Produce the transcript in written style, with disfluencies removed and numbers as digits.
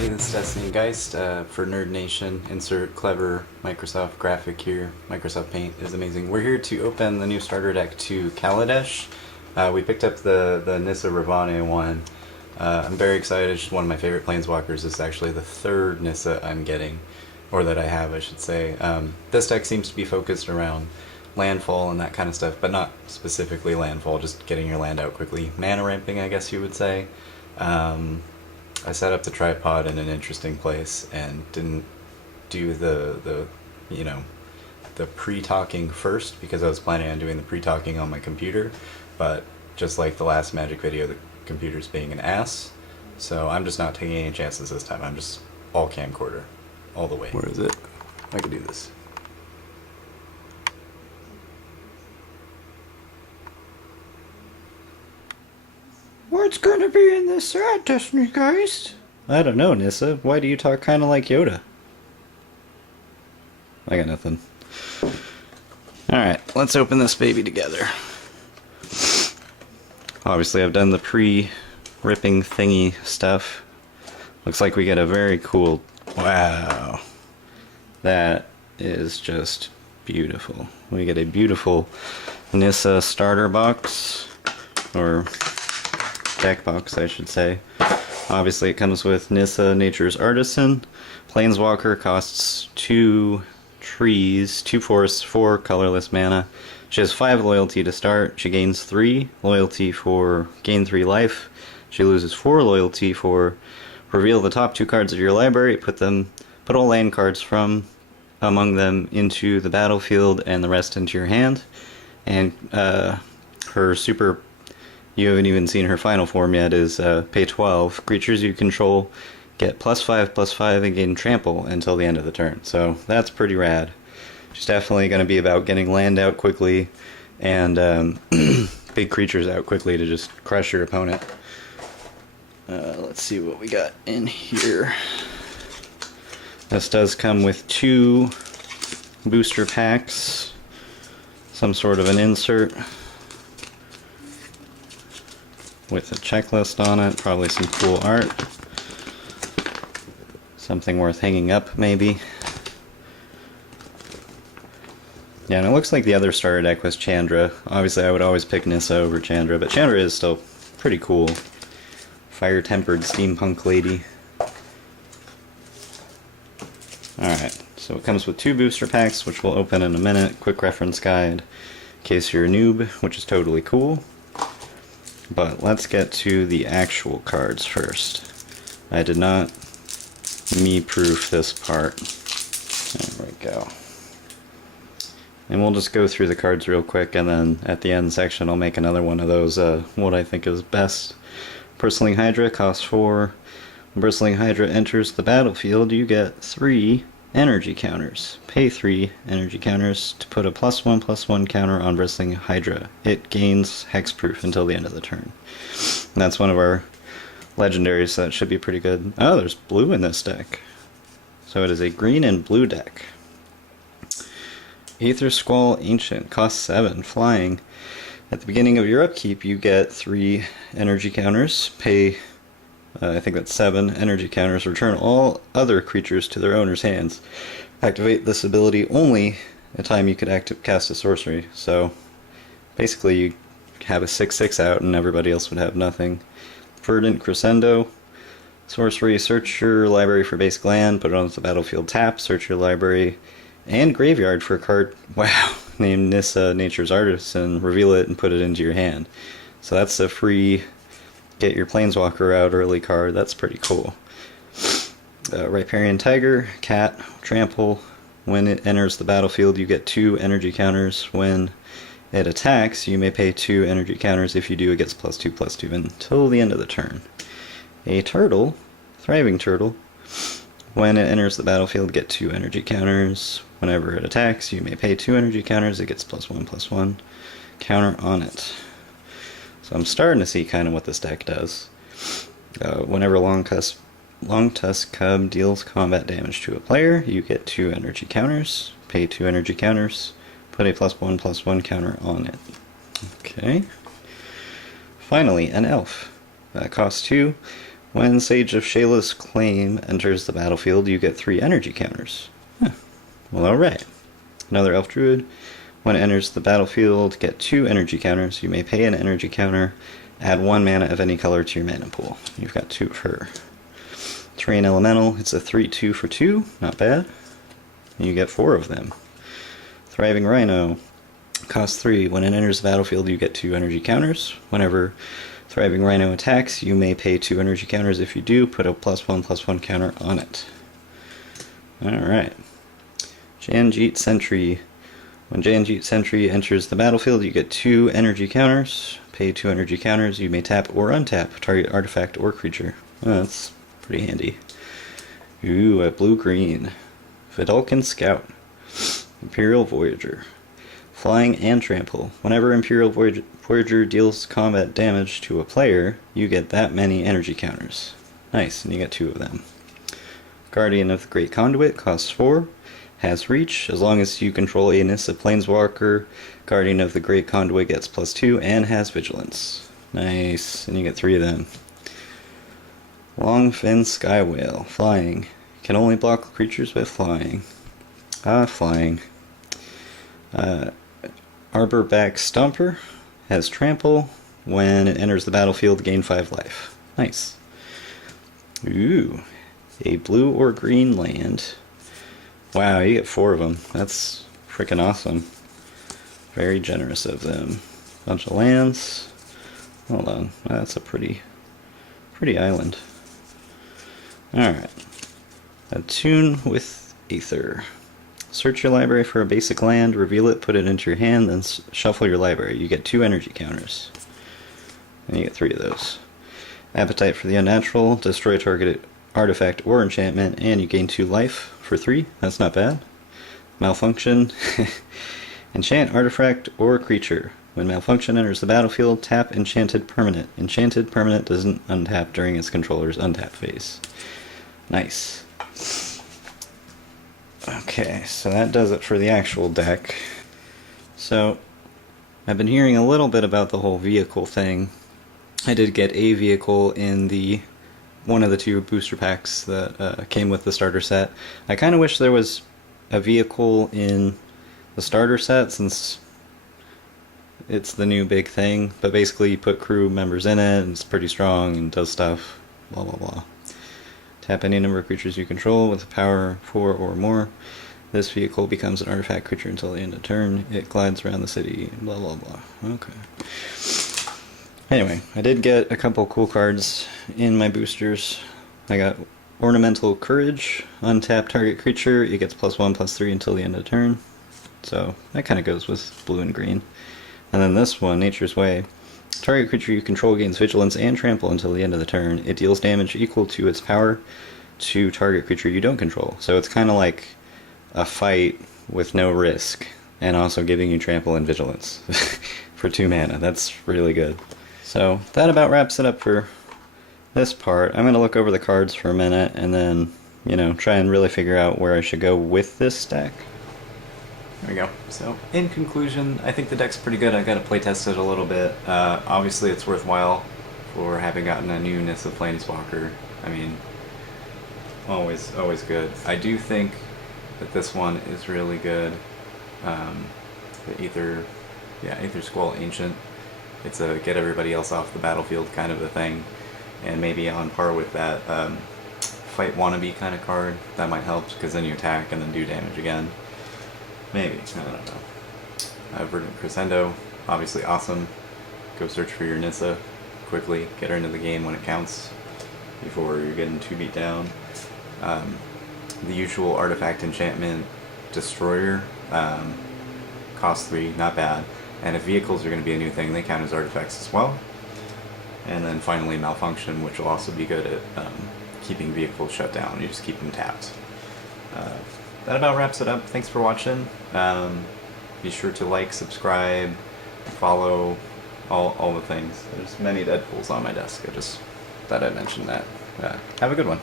everybody, this is Destiny Geist for Nerd Nation. Insert clever Microsoft graphic here. Microsoft Paint is amazing. We're here to open the new starter deck to Kaladesh. We picked up the Nissa Ravane one. I'm very excited. It's one of my favorite planeswalkers. This is actually the third Nissa I'm getting, or that I have, I should say. This deck seems to be focused around landfall and that kind of stuff, but not specifically landfall, just getting your land out quickly. Mana ramping, I guess you would say. I set up the tripod in an interesting place and didn't do the pre-talking first because I was planning on doing the pre-talking on my computer, but just like the last Magic video, the computer's being an ass, so I'm just not taking any chances this time. I'm just all camcorder, all the way. Where is it? I could do this. What's gonna be in this set, Destiny Geist? I don't know, Nissa. Why do you talk kinda like Yoda? I got nothing. Alright, let's open this baby together. Obviously I've done the pre-ripping thingy stuff. Looks like we get a very cool... Wow. That is just beautiful. We get a beautiful Nissa starter box. Or... deck box, I should say. Obviously it comes with Nissa, Nature's Artisan. Planeswalker costs 2 trees, 2 forests, 4 colorless mana. She has 5 loyalty to start. She gains 3 loyalty for gain 3 life. She loses 4 loyalty for reveal the top 2 cards of your library, put all land cards from among them into the battlefield and the rest into your hand. And her super, you haven't even seen her final form yet, is pay 12. Creatures you control get +5/+5 and gain trample until the end of the turn. So that's pretty rad. She's definitely going to be about getting land out quickly and big creatures out quickly to just crush your opponent. Let's see what we got in here. This does come with 2 booster packs, some sort of an insert with a checklist on it, probably some cool art. Something worth hanging up, maybe. Yeah, and it looks like the other starter deck was Chandra. Obviously I would always pick Nissa over Chandra, but Chandra is still pretty cool. Fire-tempered steampunk lady. Alright, so it comes with 2 booster packs, which we'll open in a minute. Quick reference guide in case you're a noob, which is totally cool. But let's get to the actual cards first. I did not me-proof this part. There we go. And we'll just go through the cards real quick, and then at the end section I'll make another one of those, what I think is best. Bristling Hydra costs 4. When Bristling Hydra enters the battlefield, you get 3 energy counters. Pay 3 energy counters to put a +1/+1 counter on Bristling Hydra. It gains hexproof until the end of the turn. And that's one of our legendaries, so that should be pretty good. Oh, there's blue in this deck. So it is a green and blue deck. Aether Squall Ancient costs 7, flying. At the beginning of your upkeep, you get 3 energy counters. Pay, I think that's 7 energy counters. Return all other creatures to their owner's hands. Activate this ability only at time you could cast a sorcery. So basically you have a 6/6 out and everybody else would have nothing. Verdant Crescendo. Sorcery, search your library for basic land, put it onto the battlefield, tap, search your library and graveyard for a card, wow, named Nissa, Nature's Artisan, reveal it and put it into your hand. So that's a free get your Planeswalker out early card. That's pretty cool. Riparian Tiger, cat, trample. When it enters the battlefield, you get 2 energy counters. When it attacks, you may pay 2 energy counters. If you do, it gets +2/+2 until the end of the turn. A turtle, thriving turtle. When it enters the battlefield, get 2 energy counters. Whenever it attacks, you may pay 2 energy counters. It gets +1/+1 counter on it. So I'm starting to see kind of what this deck does. Whenever Long Tusk Cub deals combat damage to a player, you get 2 energy counters. Pay 2 energy counters. Put a +1/+1 counter on it. Okay. Finally, an elf. Costs 2. When Sage of Shayla's Claim enters the battlefield, you get 3 energy counters. Huh. Well, alright. Another Elf Druid. When it enters the battlefield, get 2 energy counters. You may pay an energy counter, add 1 mana of any color to your mana pool. You've got 2 of her. Terrain Elemental, it's a 3/2 for 2, not bad. And you get 4 of them. Thriving Rhino, cost 3. When it enters the battlefield, you get 2 energy counters. Whenever Thriving Rhino attacks, you may pay 2 energy counters. If you do, put a +1/+1 counter on it. Alright. Janjeet Sentry. When Janjeet Sentry enters the battlefield, you get 2 energy counters. Pay 2 energy counters. You may tap or untap target artifact or creature. Well, that's pretty handy. Ooh, a blue-green. Vidalcan Scout. Imperial Voyager. Flying and Trample. Whenever Imperial Voyager deals combat damage to a player, you get that many energy counters. Nice, and you get 2 of them. Guardian of the Great Conduit costs 4. Has reach. As long as you control a Nissa Planeswalker, Guardian of the Great Conduit gets +2 and has vigilance. Nice, and you get 3 of them. Longfin Skywhale. Flying. Can only block creatures with flying. Flying. Arborback Stomper has trample. When it enters the battlefield, gain 5 life. Nice. Ooh, a blue or green land. Wow, you get 4 of them. That's freaking awesome. Very generous of them. Bunch of lands. Hold on, that's a pretty island. Alright. Attune with Aether. Search your library for a basic land, reveal it, put it into your hand, then shuffle your library. You get 2 energy counters. And you get 3 of those. Appetite for the Unnatural, destroy targeted artifact or enchantment, and you gain 2 life for 3. That's not bad. Malfunction. Enchant artifact or creature. When Malfunction enters the battlefield, tap Enchanted Permanent. Enchanted Permanent doesn't untap during its controller's untap phase. Nice. Okay, so that does it for the actual deck. So, I've been hearing a little bit about the whole vehicle thing. I did get a vehicle in the one of the 2 booster packs that came with the starter set. I kind of wish there was a vehicle in the starter set, since it's the new big thing, but basically you put crew members in it, and it's pretty strong and does stuff, blah blah blah. Tap any number of creatures you control with a power 4 or more. This vehicle becomes an artifact creature until the end of turn. It glides around the city, blah blah blah. Okay. Anyway, I did get a couple cool cards in my boosters. I got Ornamental Courage. Untap target creature. It gets +1/+3 until the end of turn. So that kind of goes with blue and green. And then this one, Nature's Way. Target creature you control gains vigilance and trample until the end of the turn. It deals damage equal to its power to target creature you don't control. So it's kind of like a fight with no risk, and also giving you trample and vigilance for 2 mana. That's really good. So that about wraps it up for this part. I'm going to look over the cards for a minute and then, try and really figure out where I should go with this deck. There we go. So, in conclusion, I think the deck's pretty good. I got to playtest it a little bit. Obviously, it's worthwhile for having gotten a new Nissa Planeswalker. I mean, always good. I do think that this one is really good. The Aether Squall Ancient. It's a get everybody else off the battlefield kind of a thing, and maybe on par with that Fight Wannabe kind of card. That might help, because then you attack and then do damage again. Maybe, I don't know. Verdant Crescendo, obviously awesome. Go search for your Nissa quickly, get her into the game when it counts, before you're getting too beat down. The usual artifact enchantment Destroyer, cost 3, not bad. And if vehicles are going to be a new thing, they count as artifacts as well. And then finally Malfunction, which will also be good at keeping vehicles shut down. You just keep them tapped. That about wraps it up. Thanks for watching. Be sure to like, subscribe, follow, all the things. There's many Deadpools on my desk. I just thought I'd mention that. Have a good one.